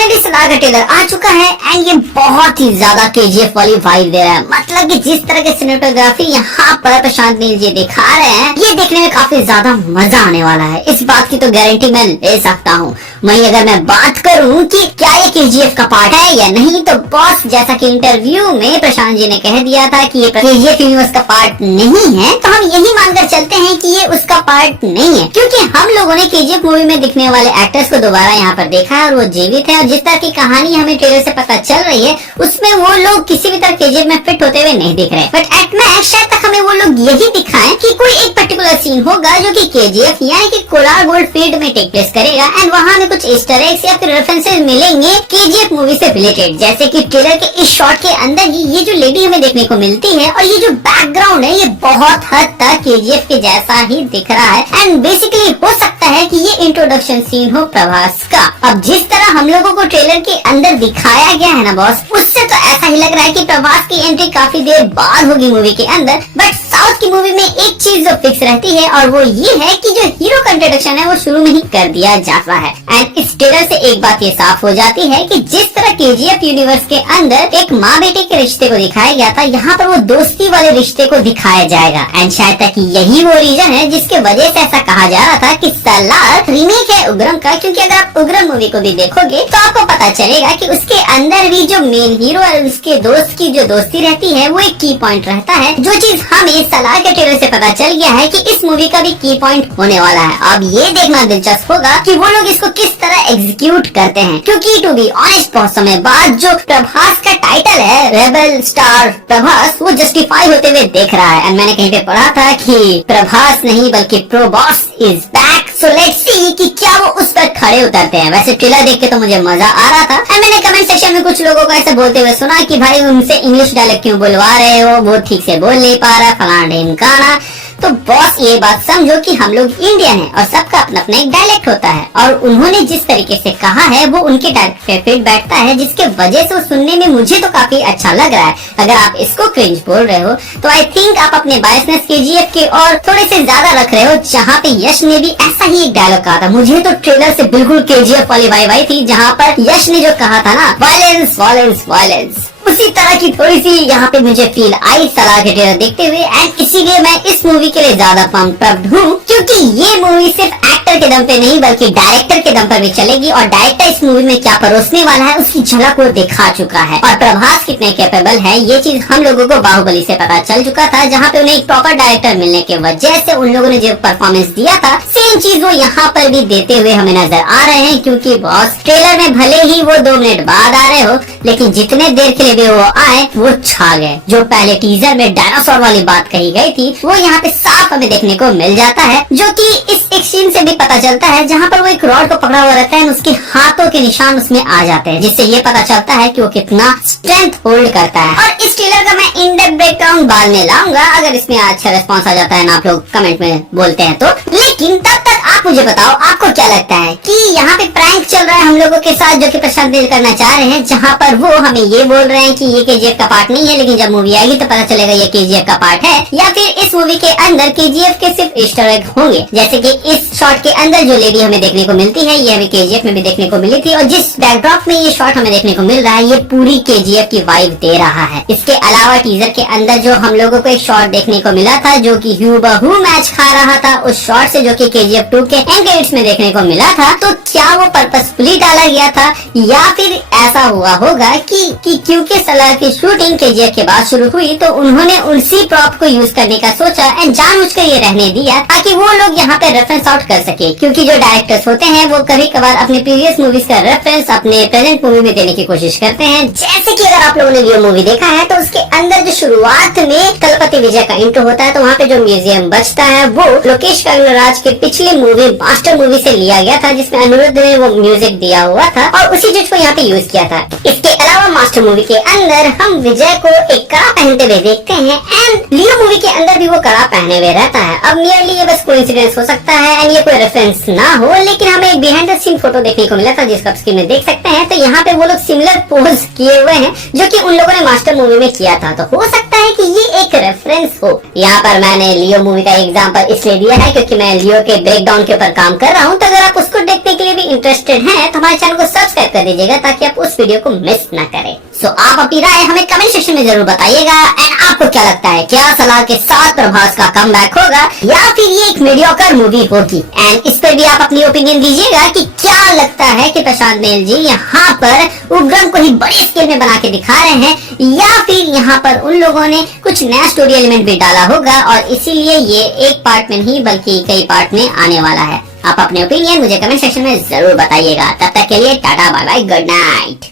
Finally Salaar का trailer आ चुका है एंड ये बहुत ही ज्यादा केजीएफ वाली वाइब दे रहा है। मतलब कि जिस तरह की सिनेमेटोग्राफी यहाँ पर प्रशांत नील जी दिखा रहे हैं, ये देखने में काफी ज्यादा मजा आने वाला है। इस बात की तो गारंटी मैं ले सकता हूँ। वहीं अगर मैं बात करूँ कि क्या ये केजीएफ का पार्ट है या नहीं, तो बॉस जैसा कि इंटरव्यू में प्रशांत जी ने कह दिया था कि ये केजीएफ यूनिवर्स का पार्ट नहीं है, तो हम यही मानकर चलते हैं कि ये उसका पार्ट नहीं है, क्योंकि हम लोगों ने केजीएफ मूवी में दिखने वाले एक्टर्स को दोबारा यहाँ पर देखा है और वो जीवित है। और जिस तरह की कहानी हमें ट्रेलर से पता चल रही है, उसमें वो लोग किसी भी तरह केजीएफ में फिट होते हुए नहीं दिख रहे। बट एट मैक्स शायद तक हमें वो लोग यही दिखाएं कि कोई एक पर्टिकुलर सीन होगा जो कि केजीएफ यानी कि कोलार गोल्ड फील्ड में टेक प्लेस करेगा एंड वहाँ हमें कुछ ईस्टर एग्स या फिर रेफरेंसेस मिलेंगे केजीएफ मूवी से रिलेटेड। जैसे कि ट्रेलर के इस शॉट के अंदर ही ये जो लेडी हमें देखने को मिलती है और ये जो बैकग्राउंड है, ये बहुत हद तक केजीएफ के जैसा ही दिख रहा है एंड बेसिकली हो सकता है कि ये इंट्रोडक्शन सीन हो प्रभास का। अब जिस तरह हम लोगों को ट्रेलर के अंदर दिखाया गया है ना बॉस, उससे तो ऐसा ही लग रहा है कि प्रभास की एंट्री काफी देर बाद होगी मूवी के अंदर। बट साउथ की मूवी में एक चीज जो फिक्स रहती है और वो ये है कि जो हीरो का इंट्रोडक्शन है वो शुरू में ही कर दिया जाता है। एंड इस ट्रेलर से एक बात ये साफ हो जाती है कि जिस तरह केजीएफ यूनिवर्स के अंदर एक माँ बेटे के रिश्ते को दिखाया गया था, यहाँ पर वो दोस्ती वाले रिश्ते को दिखाया जाएगा। एंड शायद तक यही वो रीजन है जिसके वजह से ऐसा कहा जा रहा था कि सलार रीमेक है उग्रम का, क्योंकि अगर आप उग्रम मूवी को भी देखोगे तो आपको पता चलेगा कि उसके अंदर भी जो मेन हीरो और उसके दोस्त की जो दोस्ती रहती है वो एक की पॉइंट रहता है, जो चीज हमें सलार के ट्रेलर से पता चल गया है कि इस मूवी का भी की पॉइंट होने वाला है। अब ये देखना दिलचस्प होगा कि वो लोग इसको किस तरह एग्जीक्यूट करते हैं, क्योंकि टू बी ऑनेस्ट बहुत समय बाद जो प्रभास का टाइटल है रेबल स्टार प्रभास, वो जस्टिफाई होते हुए देख रहा है। एंड मैंने कहीं पे पढ़ा था कि प्रभास नहीं बल्कि pro boss is back, so let's see कि क्या वो उस पर खड़े उतरते हैं। वैसे ट्रेलर देख के तो मुझे मजा आ रहा था एंड मैंने कमेंट सेक्शन में कुछ लोगों को ऐसे बोलते हुए सुना कि भाई उनसे इंग्लिश डायलॉग क्यों बुलवा रहे हो, वो ठीक से बोल नहीं पा रहा, फलाना ढिमकाना। तो बॉस ये बात समझो कि हम लोग इंडियन हैं और सबका अपना अपना एक डायलेक्ट होता है और उन्होंने जिस तरीके से कहा है वो उनके डायलेक्ट पे फिट बैठता है, जिसके वजह से वो सुनने में मुझे तो काफी अच्छा लग रहा है। अगर आप इसको क्रिंज बोल रहे हो तो आई थिंक आप अपने बायसनेस केजीएफ के और थोड़े से ज्यादा रख रहे हो, जहाँ पे यश ने भी ऐसा ही एक डायलॉग कहा था। मुझे तो ट्रेलर से बिल्कुल केजीएफ वाली वाइब आई थी, जहाँ पर यश ने जो कहा था ना, वायलेंस वायलेंस वायलेंस, उसी तरह की थोड़ी सी यहाँ पे मुझे फील आई सलार के ट्रेलर देखते हुए। एंड इसीलिए मैं इस मूवी के लिए ज्यादा पंप्ड अप हूँ, क्योंकि ये मूवी सिर्फ एक्टर के दम पे नहीं बल्कि डायरेक्टर के दम पर भी चलेगी और डायरेक्टर इस मूवी में क्या परोसने वाला है उसकी झलक वो दिखा चुका है। और प्रभास कितने कैपेबल है ये चीज हम लोगों को बाहुबली से पता चल चुका था, जहाँ पे उन्हें एक प्रॉपर डायरेक्टर मिलने के वजह से उन लोगों ने जो परफॉर्मेंस दिया था, सेम चीज वो यहाँ पर भी देते हुए हमें नजर आ रहे हैं। क्योंकि बॉस ट्रेलर में भले ही वो 2 मिनट बाद आ रहे हो, लेकिन जितने देर के लिए भी वो आए वो छा गए। जो पहले टीजर में डायनासोर वाली बात कही गई थी वो यहाँ पे साफ हमें देखने को मिल जाता है, जो कि इस एक सीन से भी पता चलता है जहाँ पर वो एक रॉड को पकड़ा हुआ रहता है और उसके हाथों के निशान उसमें आ जाते हैं, जिससे ये पता चलता है कि वो कितना स्ट्रेंथ होल्ड करता है। और इस ट्रेलर का मैं इन डेप्थ ब्रेकडाउन बाद में लाऊंगा अगर इसमें अच्छा रिस्पॉन्स आ जाता है ना, आप लोग कमेंट में बोलते हैं तो। लेकिन तब तक आप मुझे बताओ आपको क्या लगता है कि यहाँ पे प्रैंक चल रहा है हम लोगों के साथ, जो कि प्रशांत नील करना चाह रहे हैं, जहाँ पर वो हमें ये बोल रहे हैं कि ये केजीएफ का पार्ट नहीं है, लेकिन जब मूवी आएगी तो पता चलेगा ये केजीएफ का पार्ट है। या फिर इस मूवी के अंदर केजीएफ के सिर्फ ईस्टर एग होंगे, जैसे कि इस शॉट के अंदर जो लेडी हमें देखने को मिलती है ये हमें केजीएफ में भी देखने को मिली थी, और जिस बैकड्रॉप में ये शॉट हमें देखने को मिल रहा है ये पूरी केजीएफ की वाइब दे रहा है। इसके अलावा टीजर के अंदर जो हम लोगों को एक शॉट देखने को मिला था जो कि हूबहू मैच खा रहा था उस शॉट से, जो कि केजीएफ 2 के एंड क्रेडिट्स में देखने को मिला था, तो क्या वो पर्पसफुली डाला गया था या फिर ऐसा हुआ होगा कि क्योंकि सलार की शूटिंग केजीएफ के बाद शुरू हुई तो उन्होंने उसी प्रॉप को यूज करने का सोचा एंड जानबूझकर ये रहने दिया ताकि वो लोग यहाँ पे रेफरेंस आउट कर सके। क्योंकि जो डायरेक्टर्स होते हैं वो कभी कभार अपने प्रीवियस मूवीज का रेफरेंस अपने प्रेजेंट मूवी में देने की कोशिश करते हैं। जैसे कि अगर आप लोगों ने ये मूवी देखा है तो उसके अंदर जो शुरुआत में तलपति विजय का इंट्रो होता है, तो वहाँ पे जो म्यूजियम बचता है वो लोकेश कनगराज के पिछले मूवी मास्टर मूवी से लिया गया था, जिसमें अनिरुद्ध ने वो म्यूजिक दिया हुआ था और उसी चीज को यहाँ पे यूज किया था। इसके अलावा मास्टर मूवी के अंदर हम विजय को एक कड़ा पहनते हुए देखते हैं एंड लियो मूवी के अंदर भी वो कड़ा पहने हुए रहता है। अब नियरली ये बस कोइंसिडेंस हो सकता है एंड ये कोई रेफरेंस ना हो, लेकिन हमें एक बिहाइंड द सीन फोटो देखने को मिला था जिसको आप स्क्रीन में देख सकते हैं। तो यहाँ पे वो लोग सिमिलर पोज किए हुए हैं जो कि उन लोगों ने मास्टर मूवी में किया था, तो हो सकता है कि ये एक रेफरेंस हो। यहाँ पर मैंने लियो मूवी का एग्जाम्पल इसलिए दिया है क्योंकि मैं लियो के ब्रेकडाउन के ऊपर काम कर रहा हूँ, तो अगर आप उसको देखने के लिए भी इंटरेस्टेड हैं तो हमारे चैनल को सब्सक्राइब कर दीजिएगा ताकि आप उस वीडियो को मिस ना करें। सो आप अपनी राय हमें कमेंट सेक्शन में जरूर बताइएगा। एंड आपको क्या लगता है, क्या सलार के साथ प्रभास का कमबैक होगा या फिर ये एक मीडियोकर मूवी होगी? एंड इस पर भी आप अपनी ओपिनियन दीजिएगा कि क्या लगता है कि प्रशांत नील जी यहाँ पर उग्रम को ही बड़ी स्केल में बना के दिखा रहे हैं या फिर यहाँ पर उन लोगों ने कुछ नया स्टोरी एलिमेंट भी डाला होगा और इसीलिए ये एक पार्ट में नहीं बल्कि कई पार्ट में आने वाला है। आप अपने ओपिनियन मुझे कमेंट सेक्शन में जरूर बताइएगा। तब तक के लिए ta-ta bye bye, good night.